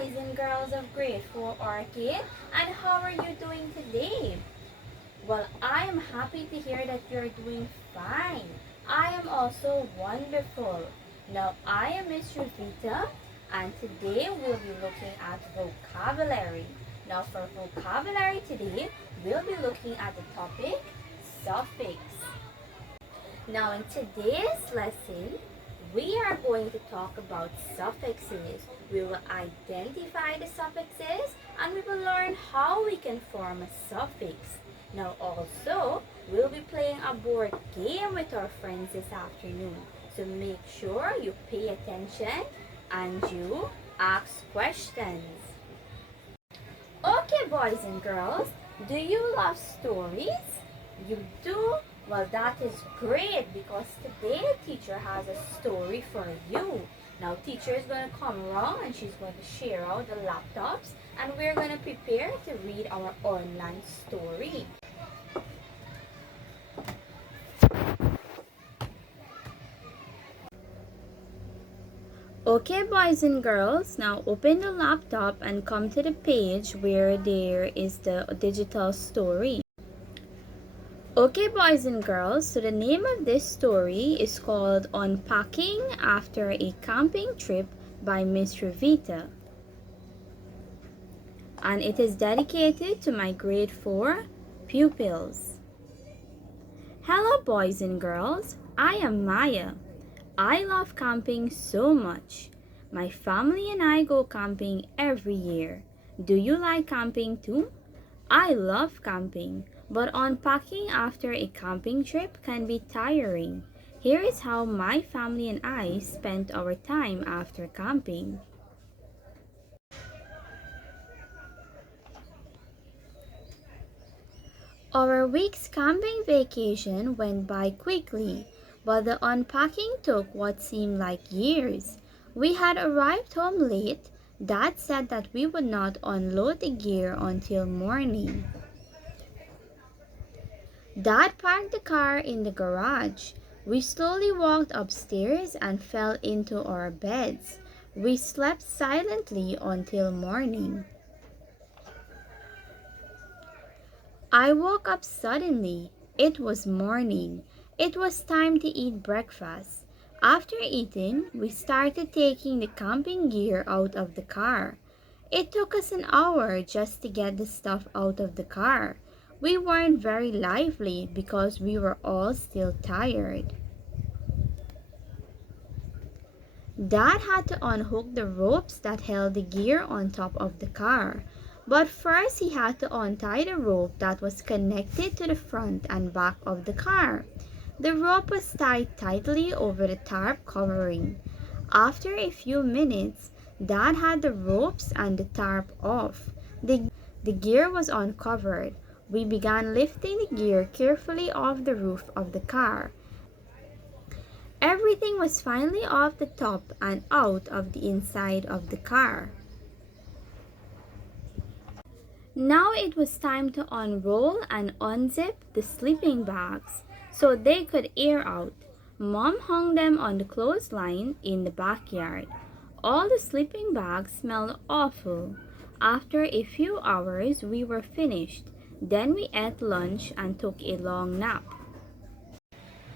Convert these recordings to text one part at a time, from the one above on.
boys and girls of grade 4 Arcade, and how are you doing today? Well, I am happy to hear that you're doing fine. I am also wonderful. Now, I am Miss Ravita, and today we'll be looking at vocabulary. Now, for vocabulary today, we'll be looking at the topic suffix. Now, in today's lesson, we are going to talk about suffixes. We will identify the suffixes and we will learn how we can form a suffix. Now also, we'll be playing a board game with our friends this afternoon. So make sure you pay attention and you ask questions. Okay, boys and girls, do you love stories? You do? Well, that is great because today the teacher has a story for you. Now, teacher is going to come around and she's going to share out the laptops and we're going to prepare to read our online story. Okay, boys and girls, now open the laptop and come to the page where there is the digital story. Okay, boys and girls, so the name of this story is called Unpacking After a Camping Trip by Miss Ravita. And it is dedicated to my grade 4 pupils. Hello, boys and girls, I am Maya. I love camping so much. My family and I go camping every year. Do you like camping too? I love camping, but unpacking after a camping trip can be tiring. Here is how my family and I spent our time after camping. Our week's camping vacation went by quickly, but the unpacking took what seemed like years. We had arrived home late. Dad said that we would not unload the gear until morning. Dad parked the car in the garage. We slowly walked upstairs and fell into our beds. We slept silently until morning. I woke up suddenly. It was morning. It was time to eat breakfast. After eating, we started taking the camping gear out of the car. It took us an hour just to get the stuff out of the car. We weren't very lively because we were all still tired. Dad had to unhook the ropes that held the gear on top of the car. But first he had to untie the rope that was connected to the front and back of the car. The rope was tied tightly over the tarp covering. After a few minutes, Dad had the ropes and the tarp off. The gear was uncovered. We began lifting the gear carefully off the roof of the car. Everything was finally off the top and out of the inside of the car. Now it was time to unroll and unzip the sleeping bags so they could air out. Mom hung them on the clothesline in the backyard. All the sleeping bags smelled awful. After a few hours, we were finished. Then we ate lunch and took a long nap.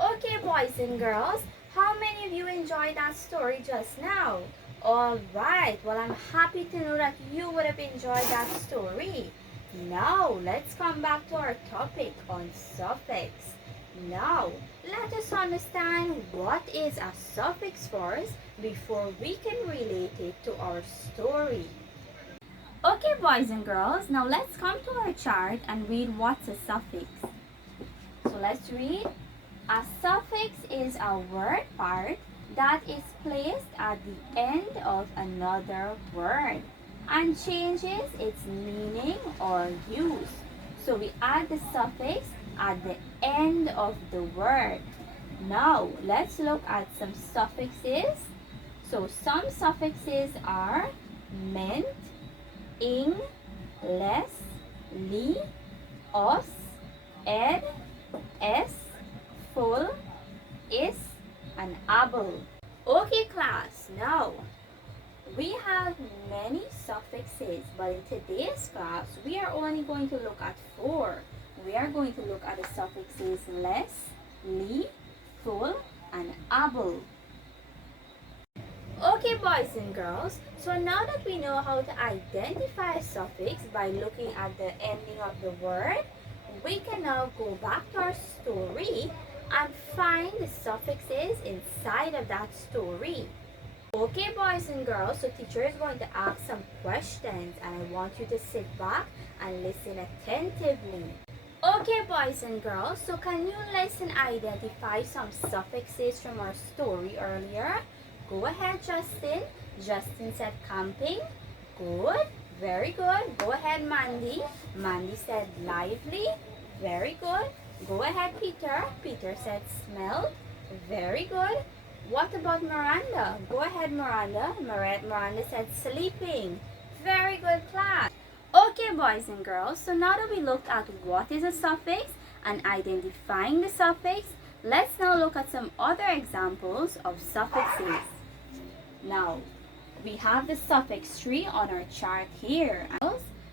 Okay, boys and girls, how many of you enjoyed that story just now? Alright, well, I'm happy to know that you would have enjoyed that story. Now, let's come back to our topic on suffix. Now, let us understand what is a suffix first before we can relate it to our story. Okay, boys and girls, now let's come to our chart and read what's a suffix. So let's read. A suffix is a word part that is placed at the end of another word and changes its meaning or use. So we add the suffix at the end of the word. Now, let's look at some suffixes. So some suffixes are meant, ing, less, li, os, ed, es, full, is, and able. Okay, class, now We have many suffixes, but in today's class, we are only going to look at 4. We are going to look at the suffixes less, li, full, and able. Okay, boys and girls, so now that we know how to identify a suffix by looking at the ending of the word, we can now go back to our story and find the suffixes inside of that story. Okay, boys and girls, so teacher is going to ask some questions and I want you to sit back and listen attentively. Okay, boys and girls, so can you listen and identify some suffixes from our story earlier? Go ahead, Justin. Justin said camping. Good. Very good. Go ahead, Mandy. Mandy said lively. Very good. Go ahead, Peter. Peter said smelled. Very good. What about Miranda? Go ahead, Miranda. Miranda said sleeping. Very good, class. Okay, boys and girls, so now that we looked at what is a suffix and identifying the suffix, let's now look at some other examples of suffixes. Now, we have the suffix tree on our chart here.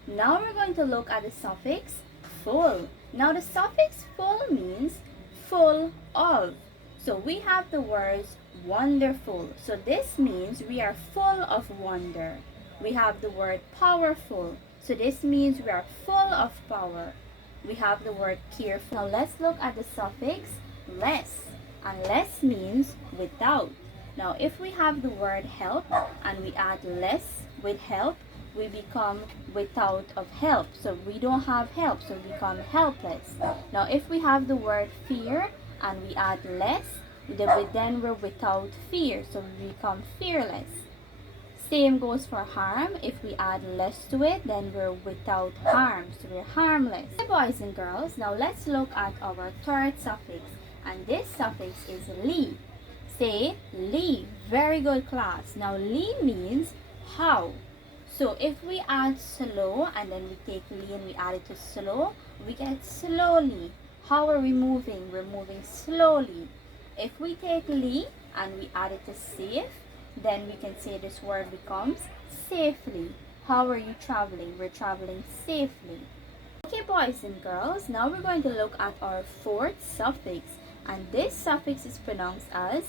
Now we're going to look at the suffix full. Now the suffix full means full of. So we have the words wonderful. So this means we are full of wonder. We have the word powerful. So this means we are full of power. We have the word careful. Now let's look at the suffix less. And less means without. Now if we have the word help and we add less with help, we become without of help. So we don't have help, so we become helpless. Now if we have the word fear and we add less, then we're without fear, so we become fearless. Same goes for harm. If we add less to it, then we're without harm, so we're harmless. Hey, boys and girls, now let's look at our third suffix, and this suffix is li. Say li. Very good, class. Now li means how. So if we add slow and then we take li and we add it to slow, we get slowly. How are we moving? We're moving slowly. If we take li and we add it to safe, then we can say this word becomes safely. How are you traveling? We're traveling safely. Okay, boys and girls, now we're going to look at our fourth suffix, and this suffix is pronounced as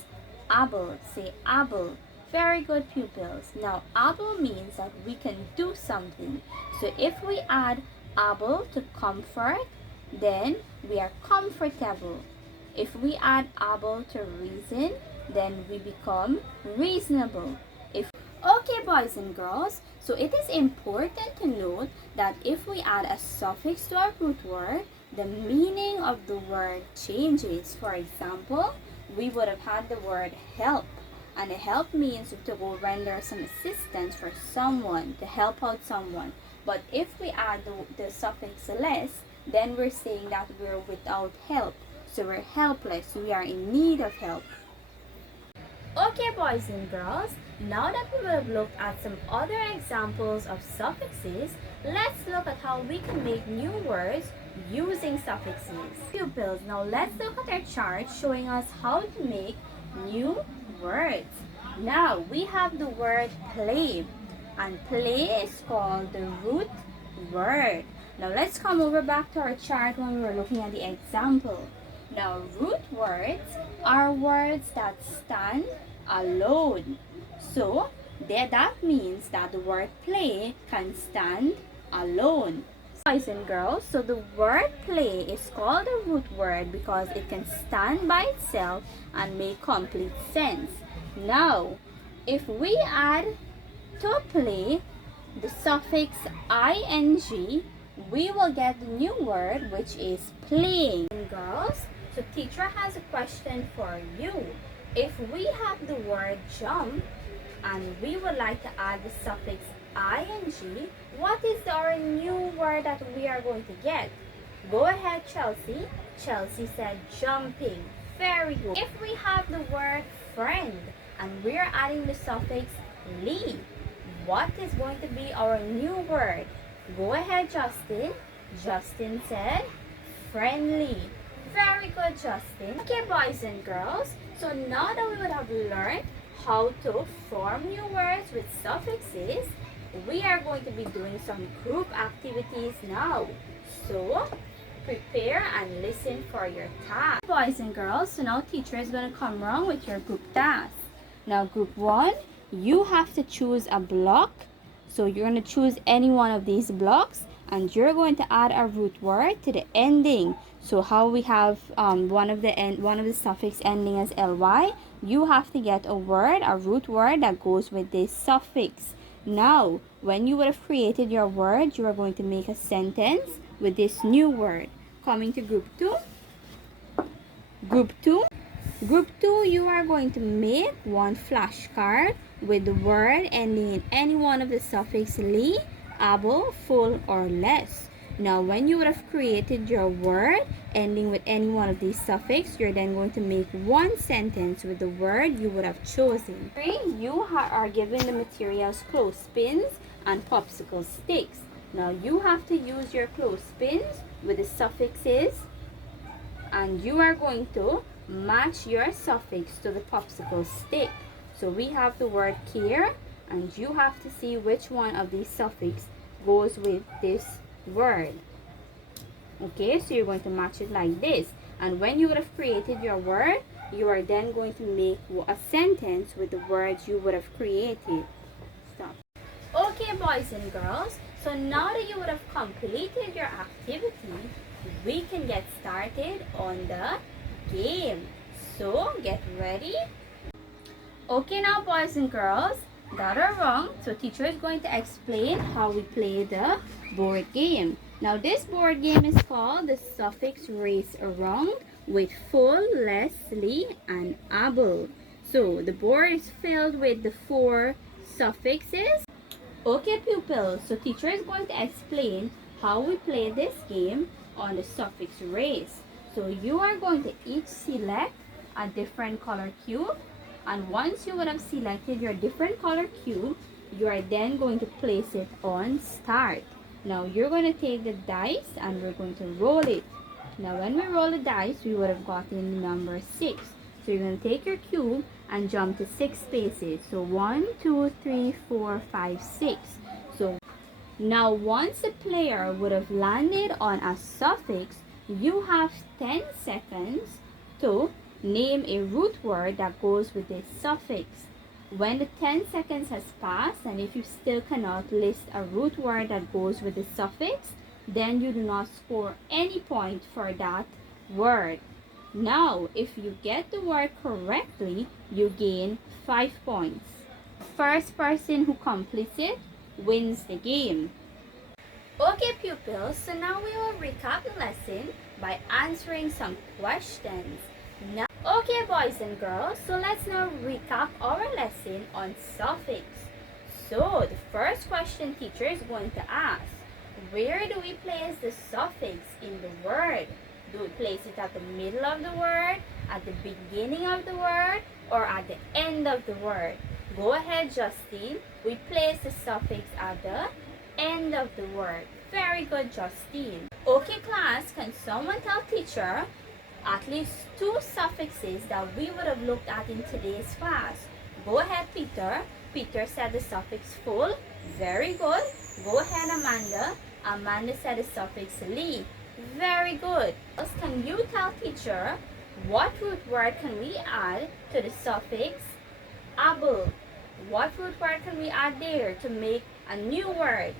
able. Say able. Very good, pupils. Now able means that we can do something. So if we add able to comfort, then we are comfortable. If we add able to reason, then we become reasonable. Okay, boys and girls, so it is important to note that if we add a suffix to our root word, the meaning of the word changes. For example, we would have had the word help, and help means to go render some assistance for someone, to help out someone. But if we add the suffix less, then we're saying that we're without help. So we're helpless, we are in need of help. Okay, boys and girls, now that we have looked at some other examples of suffixes, let's look at how we can make new words using suffixes. Pupils, now let's look at our chart showing us how to make new words. Now we have the word play, and play is called the root word. Now let's come over back to our chart when we were looking at the example. Now root words are words that stand alone. So that means that the word play can stand alone. Boys and girls, so the word play is called a root word because it can stand by itself and make complete sense. Now, if we add to play the suffix ing, we will get the new word, which is playing. Girls, so teacher has a question for you. If we have the word jump and we would like to add the suffix ing, what is our new word that we are going to get? Go ahead, Chelsea. Chelsea said jumping. Very good. If we have the word friend and we're adding the suffix ly, what is going to be our new word? Go ahead, Justin. Justin said friendly. Very good, Justin. Okay, boys and girls, so now that we would have learned how to form new words with suffixes, we are going to be doing some group activities now. So, prepare and listen for your task. Boys and girls, so now teacher is going to come around with your group task. Now group 1, you have to choose a block. So you're going to choose any one of these blocks and you're going to add a root word to the ending. So how we have one of the suffix ending as ly, you have to get a root word that goes with this suffix. Now, when you would have created your word, you are going to make a sentence with this new word. Coming to group 2. Group 2, you are going to make one flashcard with the word ending in any one of the suffix li, able, full, or less. Now, when you would have created your word ending with any one of these suffix, you're then going to make one sentence with the word you would have chosen. You are given the materials clothespins and popsicle sticks. Now, you have to use your clothespins with the suffixes and you are going to match your suffix to the popsicle stick. So we have the word care and you have to see which one of these suffix goes with this word. Okay, so you're going to match it like this. And when you would have created your word, you are then going to make a sentence with the words you would have created. Stop. Okay, boys and girls, so now that you would have completed your activity, we can get started on the game. So get ready. Okay, now boys and girls, gather around. So teacher is going to explain how we play the board game. Now this board game is called the Suffix Race Around with full, less, li, and able. So the board is filled with the 4 suffixes. Okay pupils, so teacher is going to explain how we play this game on the suffix race. So you are going to each select a different color cube, and once you would have selected your different color cube, you are then going to place it on start. Now you're going to take the dice and we're going to roll it. Now when we roll the dice, we would have gotten number 6. So you're going to take your cube and jump to 6 spaces. So 1, 2, 3, 4, 5, 6. So now once the player would have landed on a suffix, you have 10 seconds to name a root word that goes with this suffix. When the 10 seconds has passed and if you still cannot list a root word that goes with the suffix, then you do not score any point for that word. Now, if you get the word correctly, you gain 5 points. First person who completes it wins the game. Okay pupils, so now we will recap the lesson by answering some questions. Now, okay boys and girls, so let's now recap our lesson on suffix. So the first question teacher is going to ask, where do we place the suffix in the word? Do we place it at the middle of the word, at the beginning of the word, or at the end of the word? Go ahead, Justine. We place the suffix at the end of the word. Very good, Justine. Okay, class, can someone tell teacher at least 2 suffixes that we would have looked at in today's class? Go ahead, Peter. Peter said the suffix full. Very good. Go ahead, Amanda. Amanda said the suffix li. Very good. Can you tell teacher what root word can we add to the suffix able? What root word can we add there to make a new word?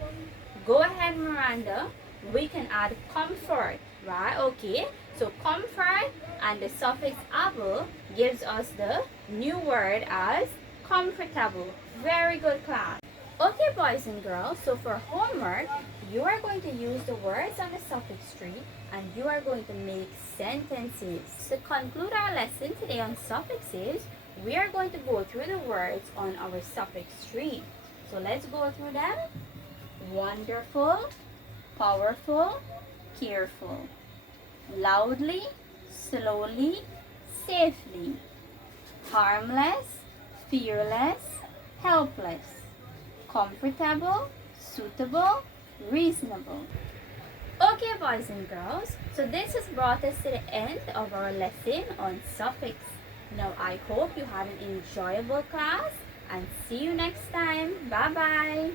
Go ahead, Miranda. We can add comfort, right? Okay. So comfort and the suffix able gives us the new word as comfortable. Very good, class. Okay, boys and girls, so for homework, you are going to use the words on the suffix tree and you are going to make sentences. To conclude our lesson today on suffixes, we are going to go through the words on our suffix tree. So let's go through them. Wonderful, powerful, careful. Loudly, slowly, safely. Harmless, fearless, helpless. Comfortable, suitable, reasonable. Okay, boys and girls, so this has brought us to the end of our lesson on suffix. Now I hope you had an enjoyable class and see you next time. Bye bye.